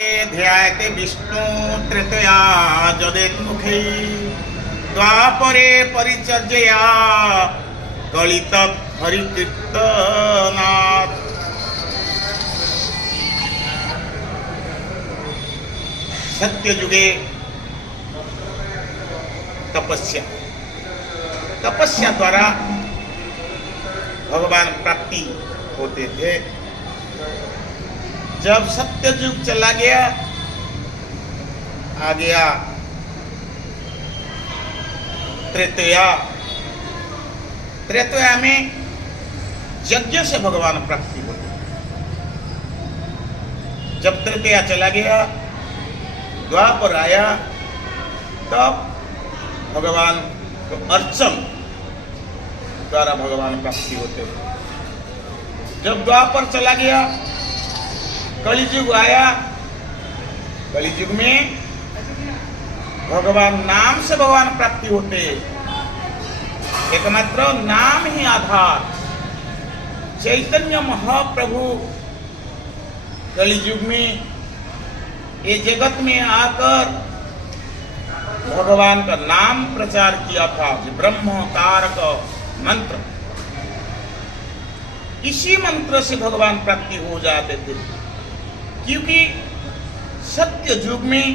ध्यायते विष्णु तृतीया जदेन्मुखे द्वापरे परिचर्यया कलित हरिकीर्तनात्। सत्ययुगे तपस्या द्वारा भगवान प्राप्ति होते थे। जब सत्ययुग चला गया, आ गया त्रेतया में यज्ञ से भगवान प्राप्ति होती। जब त्रेतया चला गया, द्वापर आया, तब भगवान को अर्चन द्वारा भगवान प्राप्ति होते। जब द्वापर चला गया, कलियुग आया। कलियुग में भगवान नाम से भगवान प्राप्ति होते। एकमात्र नाम ही आधार। चैतन्य महाप्रभु कलियुग में ये जगत में आकर भगवान का नाम प्रचार किया था, ब्रह्म तारक मंत्र। इसी मंत्र से भगवान प्राप्ति हो जाते थे, क्योंकि सत्य युग में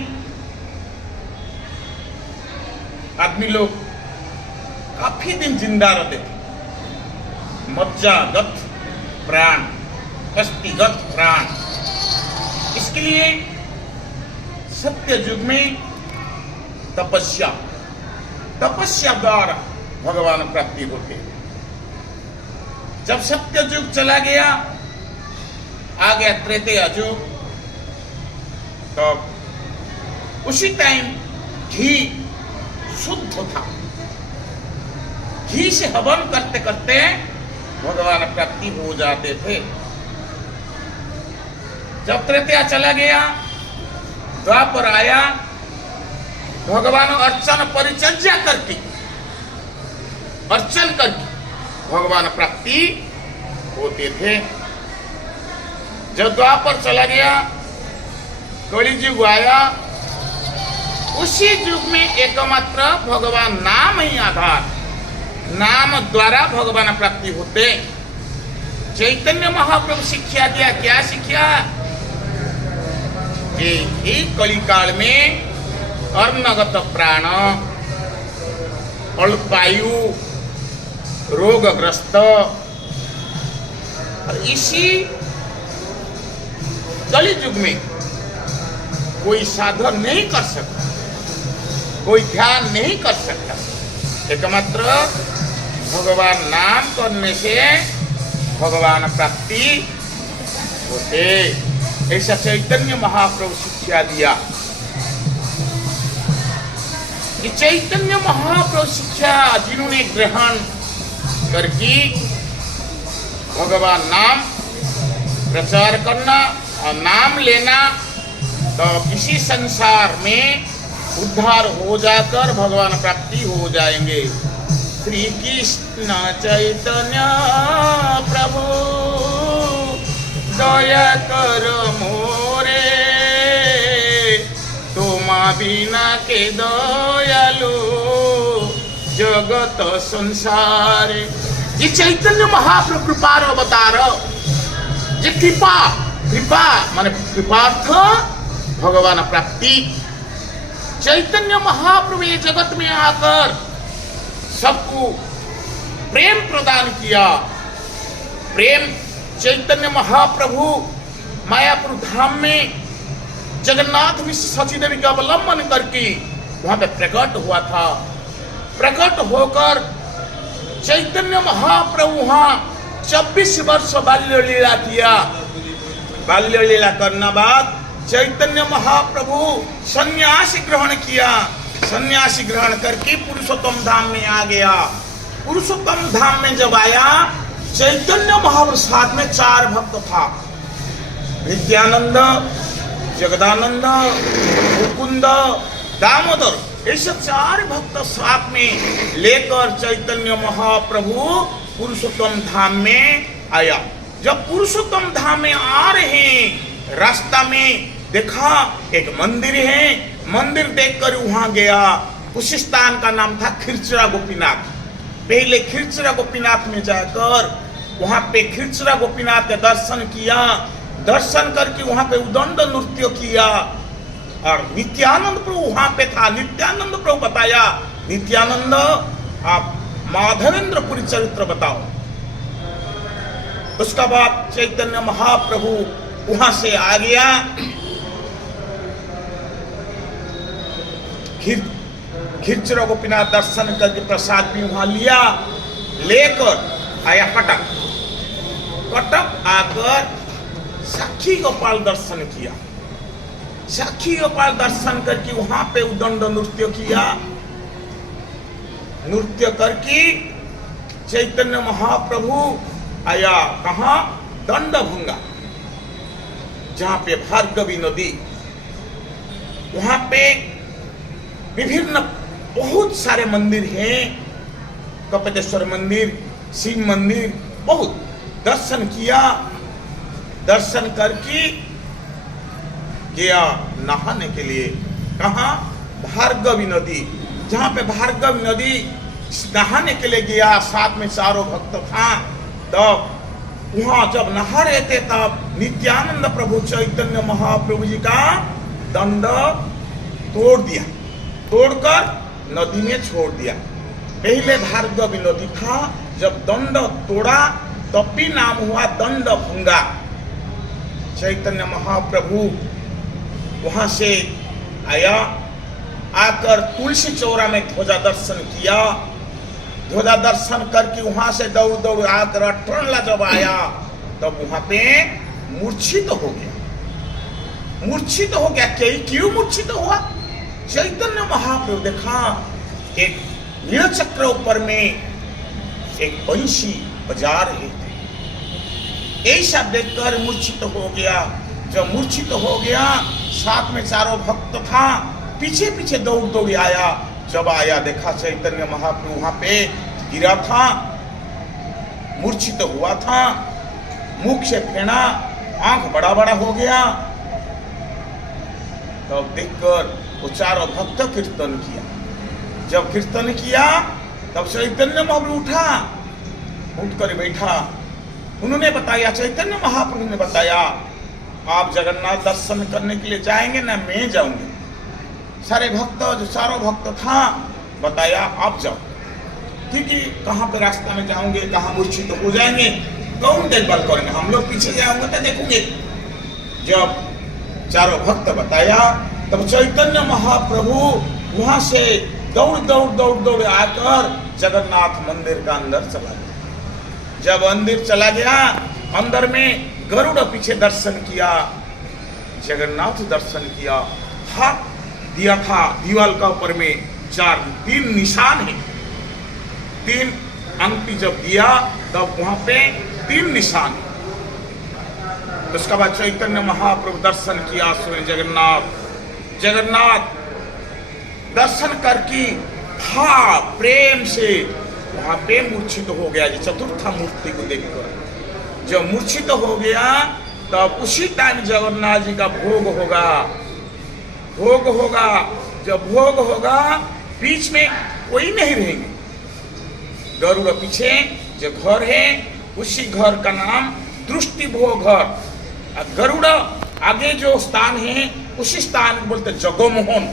आदमी लोग काफी दिन जिंदा रहते थे। मज्जागत प्राण, अस्थिगत प्राण। इसके लिए सत्य युग में तपस्या द्वारा भगवान प्राप्ति होते। जब सत्य युग चला गया, आ गया त्रेतया युग। तो उसी टाइम घी शुद्ध था। घी से हवन करते करते भगवान प्राप्ति हो जाते थे। जब त्रेतया चला गया, द्वापर आया, भगवान अर्चन परिचर्या करके भगवान प्राप्ति होते थे। जब द्वापर चला गया, कलियुग आया। उसी युग में एकमात्र भगवान नाम ही आधार। नाम द्वारा भगवान प्राप्ति होते। चैतन्य महाप्रभु शिक्षा दिया। क्या शिक्षा? कि कलिकाल में अर्णगत प्राण, अल्पायु, रोगग्रस्त, इसी कलियुग में कोई साधन नहीं कर सकता, कोई ध्यान नहीं कर सकता। एकमात्र भगवान नाम करने से भगवान प्राप्ति होते। ऐसा चैतन्य महाप्रभु शिक्षा दिया। ये चैतन्य महाप्रभु शिक्षा जिन्होंने ग्रहण करके भगवान नाम प्रचार करना और नाम लेना, तो किसी संसार में उद्धार हो जाकर भगवान प्राप्ति हो जाएंगे। श्री कृष्ण चैतन्य प्रभु दया कर मोरे, तुम बिना के दयालु जगत संसार। ये चैतन्य महाप्रभु कृपार अवतार। ये कृपा माने कृपार्थ भगवान प्राप्ति। चैतन्य महाप्रभु ये जगत में आकर सबको प्रेम प्रदान किया। प्रेम चैतन्य महाप्रभु मायापुर धाम में जगन्नाथ मिश्र सचीदेवी का अवलंबन करके वहां पे प्रकट हुआ था। प्रकट होकर चैतन्य महाप्रभु वहां 24 वर्ष बाल्य लीला किया। बाल्य लीला करने बाद चैतन्य महाप्रभु सन्यासी ग्रहण किया। सन्यासी ग्रहण करके पुरुषोत्तम धाम में आ गया। पुरुषोत्तम धाम में जब आया, चैतन्य महाप्रभु साथ में 4 भक्त था। विद्यानंद, जगदानंद, मुकुंद, दामोदर, ऐसे 4 भक्त साथ में लेकर चैतन्य महाप्रभु पुरुषोत्तम धाम में आया। जब पुरुषोत्तम धाम में आ रहे हैं, रास्ता में देखा एक मंदिर है, मंदिर देखकर वहां गया। उस स्थान का नाम था खिरचरा गोपीनाथ। पहले खिरचरा गोपीनाथ में जाकर वहां पे खिरचरा गोपीनाथ के दर्शन किया। दर्शन करके वहां पे उदंड नृत्य किया और नित्यानंद प्रभु वहां पे था। नित्यानंद प्रभु बताया, नित्यानंद आप माधवेंद्रपुरी चरित्र बताओ। उसका बाद चैतन्य महाप्रभु वहां से आ गया। खिरचरा गोपीनाथ दर्शन करके प्रसाद भी वहां लिया, लेकर आया कटक। कटक आकर साक्षी गोपाल दर्शन किया। साक्षी गोपाल दर्शन करके वहां पे उदंड नृत्य किया। नृत्य करके चैतन्य महाप्रभु आया कहा, दंडभंगा, जहां पे भार्गवी नदी, वहां पे विभिन्न बहुत सारे मंदिर हैं। कपिलेश्वर मंदिर, शिव मंदिर, बहुत दर्शन किया। दर्शन करके गया नहाने के लिए। कहाँ? भार्गवी नदी, जहां पे भार्गवी नदी नहाने के लिए गया। साथ में चारों भक्त था। तब वहां जब नहा रहे थे तब नित्यानंद प्रभु चैतन्य महाप्रभु जी का दंड तोड़ दिया। तोड़कर नदी में छोड़ दिया। पहले भार्गवी नदी था, जब दंड तोड़ा तब भी नाम हुआ दंडभंगा। चैतन्य महाप्रभु वहां से आया, आकर तुलसी चौरा में ध्वजा दर्शन किया। ध्वजा दर्शन करके वहां से दौड़ दौड़ आकर टर्नला जब आया तब वहां पे मूर्छित हो गया। मूर्छित हो गया। क्यों मूर्छित हुआ? चैतन्य महाप्रभु देखा एक नीलचक्र ऊपर में एक बंशी बजा रहे थे। ऐसा देखकर मूर्छित हो गया। जब मूर्छित हो गया, साथ में चारों भक्त था, पीछे पीछे दौड़ दौड़ आया। जब आया देखा चैतन्य महाप्रभु वहां पे गिरा था, मूर्छित हुआ था, मुख से फेना, आंख बड़ा बड़ा हो गया। तब देखकर वो चारों भक्त कीर्तन किया। जब कीर्तन किया तब चैतन्य महाप्रभु उठा, उठकर बैठा। उन्होंने बताया, चैतन्य महाप्रभु ने बताया, आप जगन्नाथ दर्शन करने के लिए जाएंगे ना मैं जाऊंगी। सारे भक्त, जो चारों भक्त था, बताया आप जाओ। ठीक है, कहाँ पे रास्ता में जाओगे, कहाँ मूर्छित हो जाएंगे, कौन देखभाल करेंगे, हम लोग पीछे जाएंगे तो देखोगे। जब चारों भक्त बताया तब चैतन्य महाप्रभु वहां से दौड़ दौड़ दौड़ दौड़ आकर जगन्नाथ मंदिर का अंदर चला गया। जब अंदर चला गया, अंदर में गरुड़ पीछे दर्शन किया, जगन्नाथ दर्शन किया। हाथ दिया था दीवाल का ऊपर में 3 निशान है। 3 अंगठी जब दिया तब वहां पे 3 निशान है। उसके बाद चैतन्य महाप्रभु दर्शन किया स्वयं जगन्नाथ। जगन्नाथ दर्शन करके था प्रेम से वहां पे मूर्छित हो गया। चतुर्थ मूर्ति को देखकर जब मूर्छित हो गया तब उसी टाइम जगन्नाथ जी का भोग होगा। भोग होगा, जब भोग होगा बीच में कोई नहीं रहेंगे। गरुड़ पीछे जो घर है उसी घर का नाम दृष्टि भोग घर। गरुड़ आगे जो स्थान है उसी स्थान को बोलते जगमोहन।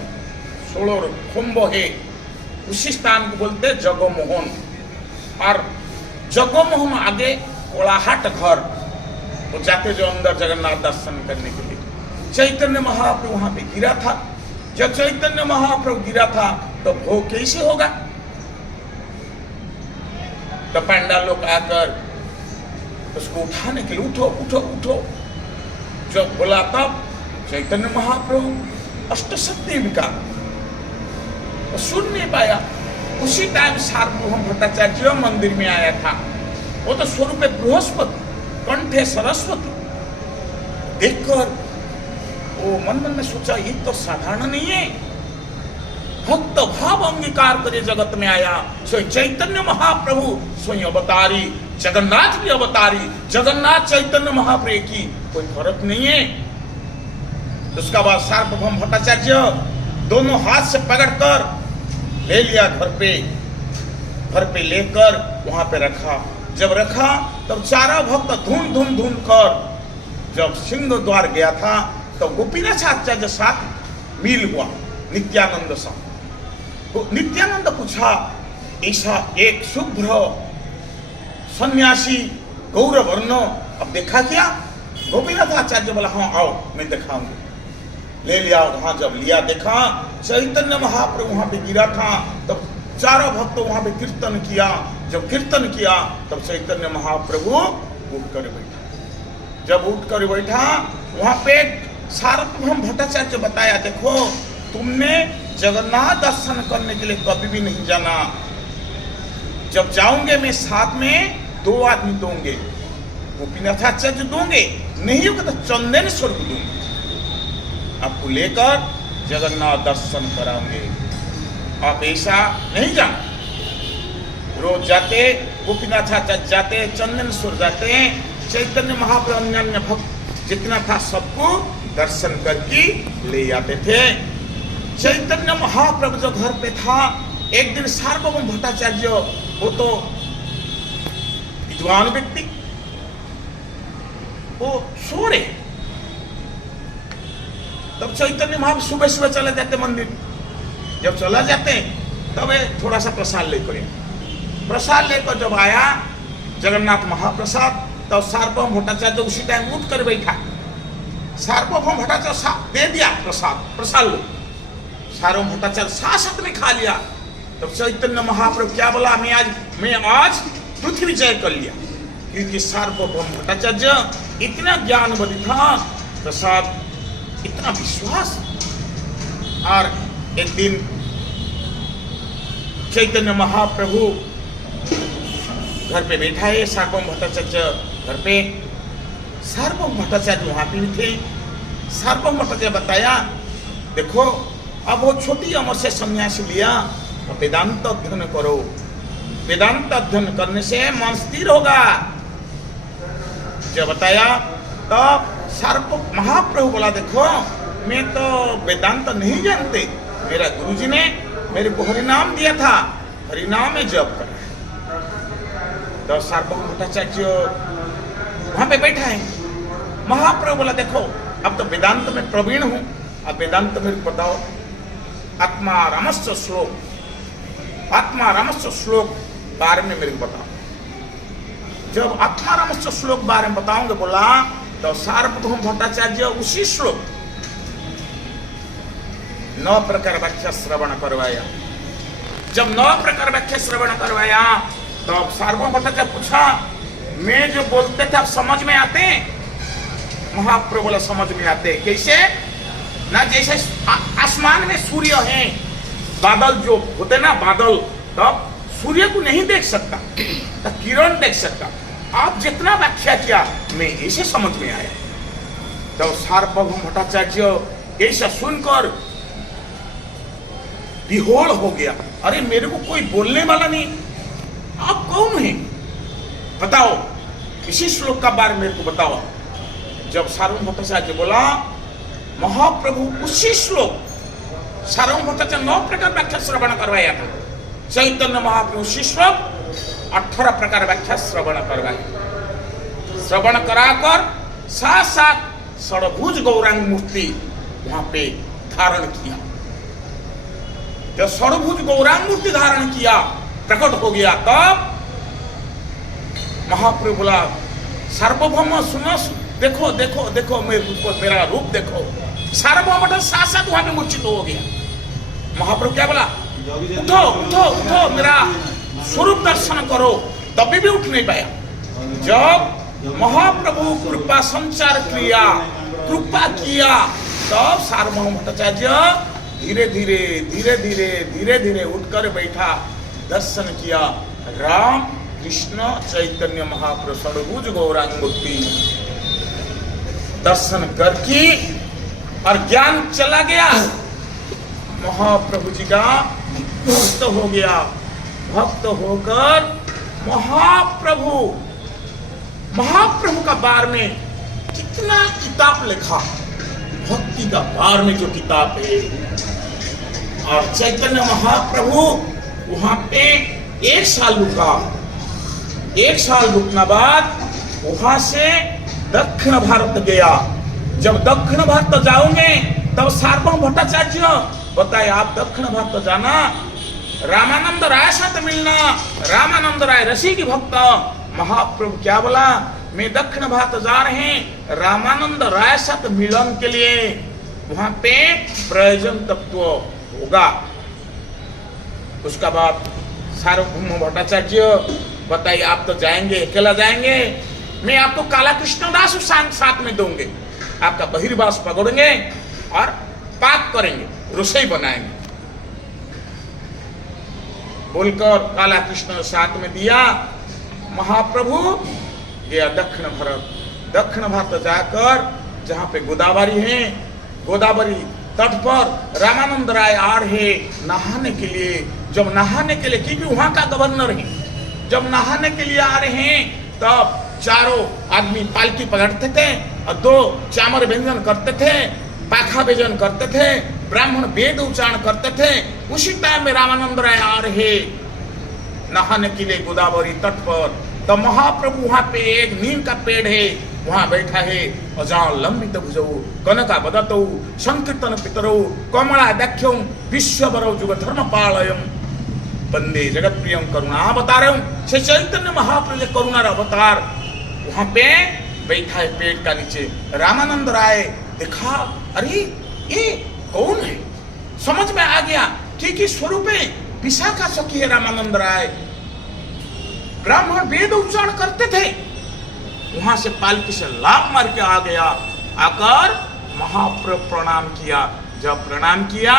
16 कुंभ है, उसी स्थान को बोलते जगमोहन। और जगमोहन आगे कोलाहट घर, वो जाते जो अंदर जगन्नाथ दर्शन करने के लिए। चैतन्य महाप्रभु वहां पे गिरा था। जब चैतन्य महाप्रभु गिरा था तो भोग कैसे होगा? तो पंडा लोग आकर उसको उठाने के लिए उठो उठो उठो जब बोला तब चैतन्य महाप्रभु अष्टशक्ति विकार सुन नहीं पाया। उसी टाइम सार्वभौम भट्टाचार्य मंदिर में आया था। वो तो स्वरूप बृहस्पति, कंठे सरस्वती। देखकर वो मन मन में सोचा ये तो साधारण नहीं है। भक्त भाव अंगीकार करे जगत में आया स्वयं चैतन्य महाप्रभु, स्वयं अवतारी, जगन्नाथ भी अवतारी, जगन्नाथ चैतन्य महाप्रभु की कोई फर्क नहीं है। तो उसका बाद सार्वभौम भट्टाचार्य दोनों हाथ से पकड़कर ले लिया घर पे लेकर वहां पे रखा। जब रखा तब चारों भक्त ढूंढ कर जब सिंह द्वार गया था तो गोपीनाथ आचार्य साथ मिल हुआ नित्यानंद सा। तो नित्यानंद पूछा, ऐसा एक शुभ्र सन्यासी गौरवर्ण अब देखा क्या? गोपीनाथ आचार्य बोला, हाँ आओ मैं दिखाऊंगा। ले लिया। वहां जब लिया देखा चैतन्य महाप्रभु वहां पे गिरा था। तब चारों भक्त वहां पे कीर्तन किया। जब कीर्तन किया तब चैतन्य महाप्रभु उठ कर बैठा। जब उठ कर बैठा वहां पे सार्वभौम भट्टाचार्य बताया, देखो तुमने जगन्नाथ दर्शन करने के लिए कभी भी नहीं जाना। जब जाओगे मैं साथ में 2 आदमी दूंगे, गोपीनाथ आचार्य दूंगे, नहीं होगा तो चंदन स्वर्ग दूंगे, आपको लेकर जगन्नाथ दर्शन कराऊंगे। आप ऐसा नहीं जाना। रोज जाते गोपीनाथ आचार्य जाते, चंदनेश्वर जाते, चैतन्य महाप्रभु अन्य भक्त जितना था सबको दर्शन करके ले आते थे। चैतन्य महाप्रभु जो घर पे था, एक दिन सार्वभौम भट्टाचार्य, वो तो विद्वान व्यक्ति, वो सो रहे। तब चैतन्य महाप्रभु सुबह चले जाते मंदिर। जब चला जाते तब थोड़ा सा प्रसाद लेकर जब आया जगन्नाथ महाप्रसाद, तब सार्वभौम भट्टाचार्य उसी टाइम उठ कर बैठा। सार्वभौम भट्टाचार्य दे दिया प्रसाद लो। सार्वभौम भट्टाचार्य साथ में खा लिया। तब चैतन्य महाप्रभु क्या बोला, मैं आज पृथ्वी जय कर लिया, क्योंकि सार्वभौम भट्टाचार्य इतना ज्ञानवादी था, प्रसाद इतना विश्वास। और एक दिन चैतन्य महाप्रभु घर पे बैठा है, सार्वभौम भट्टाचार्य घर पे। सार्वभौम भट्टाचार्य वहां पे थे। सार्वभौम भट्टाचार्य बताया, देखो अब वो छोटी उम्र से संन्यास लिया, वेदांत अध्ययन करो। वेदांत अध्ययन करने से मन स्थिर होगा। जब बताया तब सार्वभौम महाप्रभु बोला, देखो मैं तो वेदांत नहीं जानते, मेरा गुरुजी ने मेरे को हरिनाम दिया था, हरिनाम में जप कर। तो सार्वभौम भट्टाचार्य वहां पे बैठा है। महाप्रभु बोला, देखो अब तो वेदांत में प्रवीण हूं, अब वेदांत मेरे को बताओ। आत्मा रामस्य श्लोक बारे में मेरे को बताओ। जब आत्मा रामस्य श्लोक बारे में बताऊंगे बोला, तो सार्वभौम भट्टाचार्य उसी श्लोक 9 प्रकार व्याख्या श्रवण करवाया। जब 9 प्रकार व्याख्या श्रवण करवाया तब सार्वभौम भट्टाचार्य पूछा, मैं जो बोलते थे आप समझ में आते? महाप्रभु बोला, समझ में आते। कैसे? ना जैसे आसमान में सूर्य है, बादल जो होते ना बादल, तब सूर्य को नहीं देख सकता, तो किरण देख सकता। आप जितना व्याख्या किया मैं ऐसे समझ में आया। तो सार्वभौम भट्टाचार्य ऐसा सुनकर विहोल हो गया। अरे मेरे को कोई बोलने वाला नहीं, आप कौन हैं? बताओ, इसी श्लोक का बारे मेरे को बताओ। जब सार्वभौम भट्टाचार्य बोला, महाप्रभु उसी श्लोक सार्वभौम भट्टाचार्य 9 प्रकार व्याख्या श्रवण करवाया था। चैतन्य महाप्रभु उसी श्लोक 18 प्रकार व्याख्या श्रवण करवाई। श्रवण कराकर साथ साथ षडभुज गौरांग मूर्ति वहां पे धारण किया। जब षडभुज गौरांग मूर्ति धारण किया, प्रकट हो गया, तब महाप्रभु बोला, सार्वभौम सुनो, देखो देखो देखो मेरा रूप देखो। सार्वभौम साथ साथ वहां पे मूर्छित हो गया। महाप्रभु क्या बोला, उठो उठो उठो, मेरा स्वरूप दर्शन करो। तभी भी उठ नहीं पाया। जब महाप्रभु कृपा संचार किया, कृपा किया, तब सार्वभौम भट्टाचार्य धीरे धीरे उठकर बैठा, दर्शन किया। राम कृष्ण चैतन्य महाप्रभु षडभुज गौरांग मूर्ति दर्शन करके और ज्ञान चला गया। महाप्रभु जी का भक्त हो गया। भक्त होकर महाप्रभु का बारे में कितना किताब लिखा। भक्त भक्ति का पार में जो किताब है। और चैतन्य महाप्रभु वहां पे 1 साल रुका। 1 साल रुकने बाद वहां से दक्षिण भारत गया। जब दक्षिण भारत जाओगे तब सार्वभौम भट्टाचार्य बताए आप दक्षिण भारत जाना, रामानंद राय साथ मिलना। रामानंद राय ऋषि की भक्त। महाप्रभु क्या बोला, मैं दक्षिण भारत जा रहे हैं रामानंद राय साथ मिलन के लिए, वहां पे प्रयोजन तत्व होगा। उसका बाद सार्वभौम भट्टाचार्य बताइए आप तो जाएंगे, अकेला जाएंगे, मैं आपको काला कृष्णदास साथ में दूंगे, आपका बहिर्वास पकड़ेंगे और पाक करेंगे, रसोई बनाएंगे। बोलकर काला कृष्ण साथ में दिया। महाप्रभु गया दक्षिण भारत। दक्षिण भारत जाकर जहां पे गोदावरी है, गोदावरी तट पर रामानंद राय आ रहे नहाने के लिए। जब नहाने के लिए, क्योंकि वहां का गवर्नर है, जब नहाने के लिए आ रहे हैं तब चारों आदमी पालकी पकड़ते थे और 2 चामर व्यंजन करते थे, पाखा व्यंजन करते थे, ब्राह्मण वेद उच्चारण करते थे। उसी टाइम में रामानंद राय आ रहे नहाने के लिए गोदावरी तट पर। तो महाप्रभु वहां पे एक नीम का पेड़ है, वहां बैठा है। अजान लंबित भुजौ कनका बदतौ संकीर्तन पितरौ कमला दक्षौ विश्ववरौ जुग धर्म पालयम वंदे जगत प्रियम करुणा अवतारम। श्री चैतन्य महाप्रभु करुणा अवतार वहां पे बैठा है पेड़ का नीचे। रामानंद राय देखा, अरे ये कौन है, समझ में आ गया कि स्वरूप है विशाखा सखी है रामानंद राय। ब्राह्मण वेद उच्चारण करते थे। वहां से पालकी से लाभ मार के आ गया। आकर महाप्रभु प्रणाम किया। जब प्रणाम किया,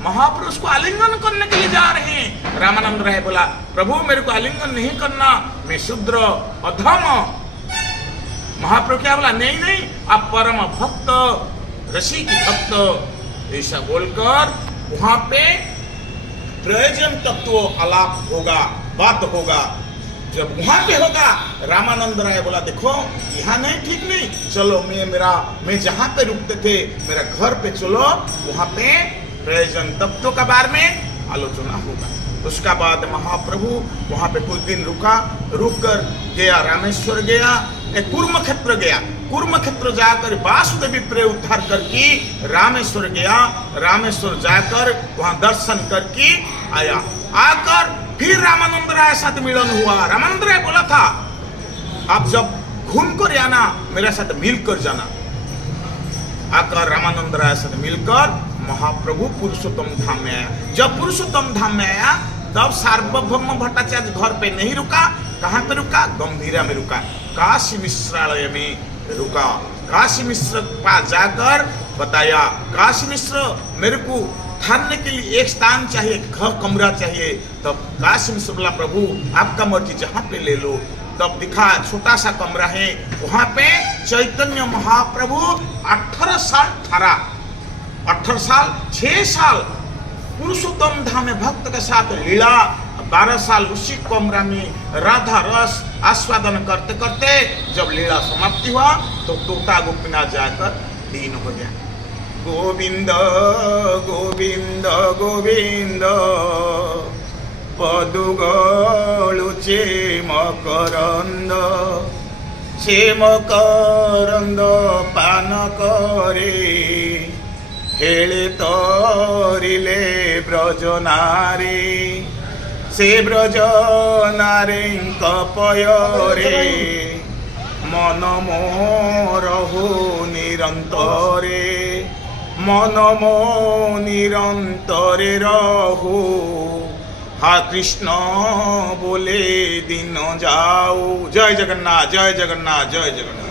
महाप्रभु उसको आलिंगन करने के लिए जा रहे हैं। रामानंद राय बोला, प्रभु मेरे को आलिंगन नहीं करना, मैं शूद्र अधम। महाप्रभु क्या बोला, नहीं नहीं आप परम भक्त ऋषि की भक्त। ऐसा बोलकर वहां पे प्रयोजन तत्व आलाप होगा, बात होगा। जब वहां पे होगा, रामानंद राय बोला देखो यहाँ नहीं, ठीक नहीं, चलो मैं जहां पे रुकते थे मेरा घर पे चलो, वहां पे प्रयोजन तत्व का बारे में आलोचना होगा। उसका बाद महाप्रभु वहां पे कुछ दिन रुक कर गया, रामेश्वर गया, एक कुर्म क्षेत्र गया। कुर्म क्षेत्र जाकर वासुदेवी प्रेय उद्धार करके रामेश्वर गया। रामेश्वर जाकर वहां दर्शन करके आया। आकर फिर रामानंद राय साथ मिलन हुआ। रामानंद राय बोला था आप जब घूम कर आना मेरे साथ मिलकर जाना। आकर रामानंद राय साथ मिलकर महाप्रभु पुरुषोत्तम धाम में आया। जब पुरुषोत्तम धाम में आया तब सार्वभौम भट्टाचार्य घर पे नहीं रुका। कहाँ पे रुका? गंभीरा में रुका, काशी मिश्रालय में रुका। काशी मिश्र पास जाकर बताया, काशी मिश्र मेरे को ठहरने के लिए एक स्थान चाहिए, घर कमरा चाहिए। तब काशी मिश्र बोला प्रभु आपका मर्जी जहाँ पे ले लो। तब दिखा छोटा सा कमरा है, वहां पे चैतन्य महाप्रभु 18 साल ठहरा। 18 साल 6 साल पुरुषोत्तम धाम में भक्त के साथ लीला, 12 साल उसी कमरा में राधा रस आस्वादन करते करते जब लीला समाप्ति हुआ तो तोता गोपीनाथ जाकर लीन हो गया। गोविंद गोविंद गोविंद पदुगलुचे मकरंद से मकरंद पान करे हेले तरिले ब्रजनारी से ब्रजनारी कपयरे मन मोर हो निरंतरे मन मो निरंतरे रहो हा कृष्ण बोले दिन जाओ। जय जगन्नाथ जय जगन्नाथ जय जगन्नाथ।